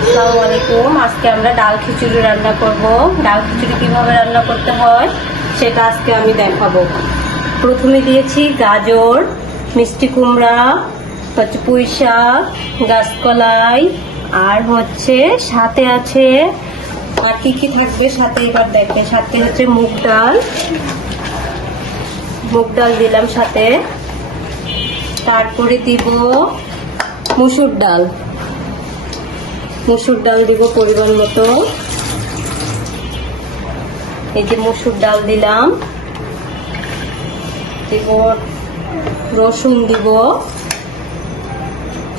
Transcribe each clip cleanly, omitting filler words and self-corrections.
আসসালামু আলাইকুম। আজকে আমরা ডাল খিচুড়ি রান্না করব। ডাল খিচুড়ি কিভাবে রান্না করতে হয় সেটা আজকে আমি দেখাবো। প্রথমে দিয়েছি গাজর, মিষ্টি কুমড়া, পুঁই শাক, গাছকলাই, আর সাথে আছে আর কি কি থাকবে সাথে, এবার দেখবে সাথে হচ্ছে মুগ ডাল দিলাম সাথে। তারপরে দিব মসুর ডাল দিব পরিমাণ মতো। এই যে মসুর ডাল দিলাম, দিব রসুন দিব,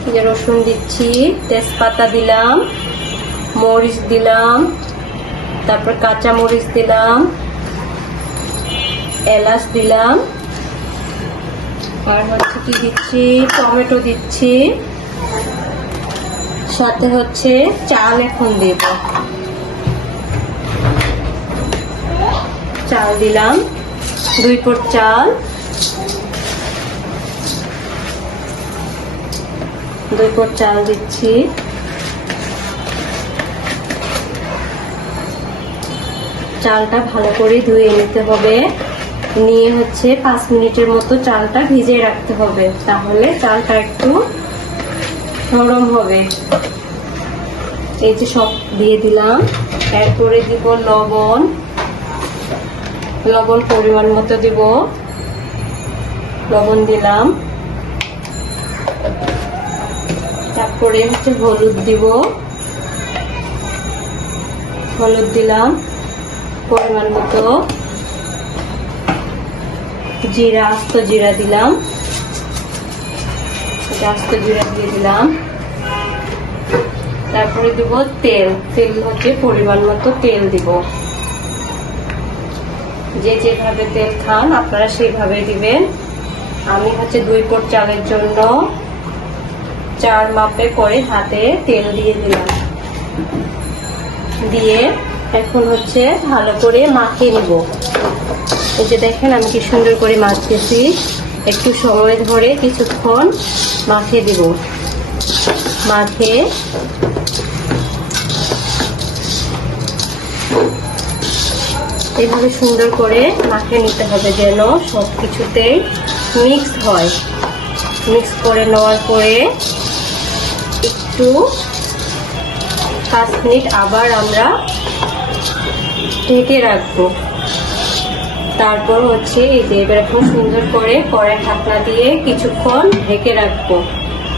এই যে রসুন দিচ্ছি, তেজপাতা দিলাম, মরিচ দিলাম, তারপর কাঁচা মরিচ দিলাম, এলাচ দিলাম, আর কি দিচ্ছি, টমেটো দিচ্ছি, সাথে চাল এখন দেব। চাল দিলাম 2 পট চাল, 2 পট চাল দিচ্ছি। চালটা ভালো করে ধুয়ে নিতে হবে, নিয়ে 5 মিনিটের মতো চালটা ভিজিয়ে রাখতে হবে, তাহলে চালটা একটু নরম হবে। এই যে সব দিয়ে দিলাম। এরপরে দিব লবণ পরিমাণ মতো দিব, লবণ দিলাম। তারপরে হলুদ দিলাম পরিমাণ মতো, আস্ত জিরা দিলাম, আস্ত জিরা দিয়ে দিলাম। তারপরে দিব তেল পরিমাণ মতো তেল দিব। যে যেভাবে তেল খান আপনারা সেইভাবে দিবেন। আমি 2 পট চালের জন্য 4 মাপে করে হাতে তেল দিয়ে দিলাম। দিয়ে এখন ভালো করে মাখিয়ে নিব। এই যে দেখেন আমি কি সুন্দর করে মাখতেছি। একটু সময় ধরে কিছুক্ষণ মাখিয়ে দিব। মাখে এইভাবে সুন্দর করে মাখিয়ে নিতে হবে, যেন সবকিছুতেই মিক্স হয়। মিক্স করে নেওয়ার পরে একটু 5 মিনিট আবার আমরা ঢেকে রাখবো। তারপর এই যে এবার এখন সুন্দর করে কড়াই ঢাকনা দিয়ে কিছুক্ষণ ঢেকে রাখবো।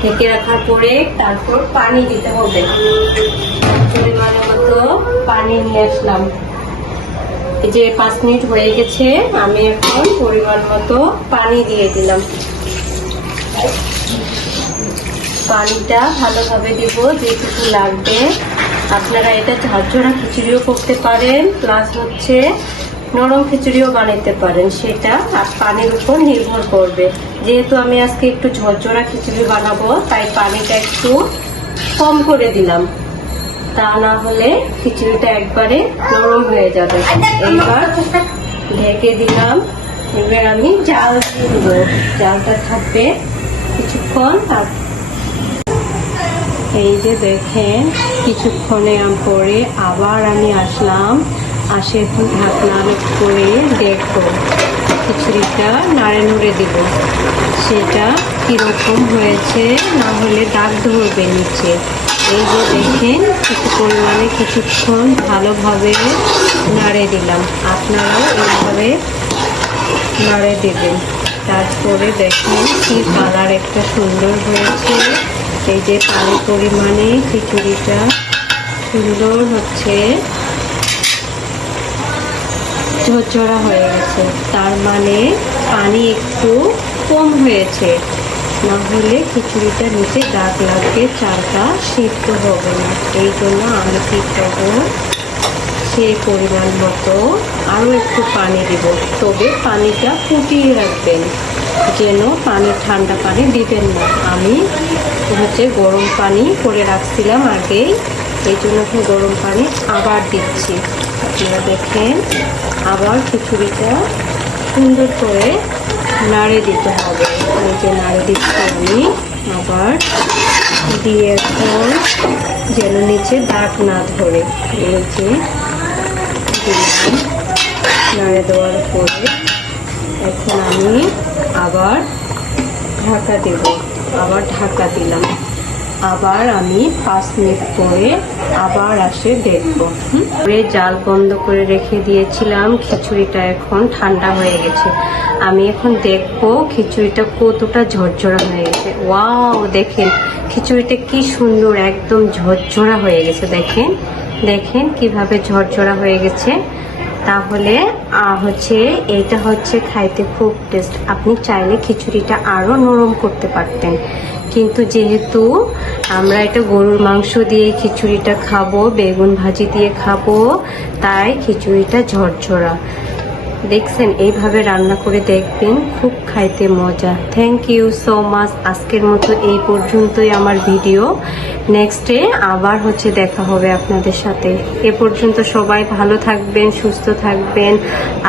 ঢেকে রাখার পরে তারপর পানি দিতে হবে। পরিমাণ মতো পানি নিয়ে আসলাম। এই যে 5 মিনিট হয়ে গেছে, আমি এখন পরিমাণ মতো পানি দিয়ে দিলাম। পানিটা ভালোভাবে দিব যেটুকু লাগবে। আপনারা এটা ঝরঝরা খিচুড়িও করতে পারেন, প্লাস নরম খিচুড়িও বানাইতে পারেন, সেটা আর পানির উপর নির্ভর করবে। যেহেতু আমি আজকে একটু ঝরঝরা খিচুড়ি বানাবো, তাই পানিটা একটু কম করে দিলাম, তা না হলে খিচুড়িটা একবারে নরম হয়ে যাবে। এইবার ঢেকে দিলাম। এবার আমি জাল দিয়ে দিব। জালটা থাকবে কিছুক্ষণ। এই যে দেখেন কিছুক্ষণে পরে আবার আমি আসলাম। এখন ঢাকনা করে দেখবো খিচুড়িটা নাড়ে নুড়ে দিব, সেটা কিরকম হয়েছে, না হলে দাগ ধরবে নিচে। এই যে দেখেন কিছু পরিমাণে কিছুক্ষণ ভালোভাবে নাড়ে দিলাম। আপনারাও এইভাবে নাড়ে দেবেন। তারপরে দেখেন কি কালার একটা সুন্দর হয়েছে। এই যে পানির পরিমাণে খিচুড়িটা সুন্দর ঝরঝরা হয়ে গেছে, তার মানে পানি একটু কম হয়েছে, না হলে খিচুড়িটা নিচে দাগ লাগবে, চালটা সিদ্ধ হবে না। এই জন্য আমি কি করবো, সেই পরিমাণ মতো আরও একটু পানি দিব। তবে পানিটা ফুটিয়ে রাখবেন, যেন ঠান্ডা পানি দিবেন না। আমি গরম পানি করে রাখছিলাম আগেই, এই জন্য গরম পানি আবার দিচ্ছি। আপনারা দেখেন আবার খিচুড়িটা সুন্দর করে নাড়ে দিতে হবে। এই যে নাড়ে দিচ্ছি আমি আবার দিয়ে। এখন যেন নিচে দাগ না ধরে। নিচে দিলাম, নাড়ে দেওয়ার পরে এখন আমি আবার ঢাকা দেব। আবার ঢাকা দিলাম, আবার আমি 5 মিনিট পরে আবার আসে দেখবো। জাল বন্ধ করে রেখে দিয়েছিলাম। খিচুড়িটা এখন ঠান্ডা হয়ে গেছে। আমি এখন দেখবো খিচুড়িটা কতটা ঝরঝরা হয়ে গেছে। ওয়াও, দেখেন খিচুড়িটা কি সুন্দর, একদম ঝরঝরা হয়ে গেছে। দেখেন দেখেন কিভাবে ঝরঝরা হয়ে গেছে। তাহলে এইটা হচ্ছে খাইতে খুব টেস্ট। আপনি চাইলে খিচুড়িটা আরো নরম করতে পারতেন, কিন্তু যেহেতু আমরা এটা গরুর মাংস দিয়ে খিচুড়িটা খাবো, বেগুন ভাজি দিয়ে খাবো, তাই খিচুড়িটা ঝরঝরা। দেখছেন, এইভাবে রান্না করে দেখবেন, খুব খাইতে মজা। Thank you so much. আজকের মতো এই পর্যন্তই আমার ভিডিও। নেক্সটে আবার দেখা হবে আপনাদের সাথে। এ পর্যন্ত সবাই ভালো থাকবেন, সুস্থ থাকবেন।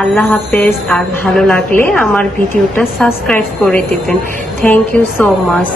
আল্লাহ হাফেজ। আর ভালো লাগলে আমার ভিডিওটা সাবস্ক্রাইব করে দিবেন। Thank you so much.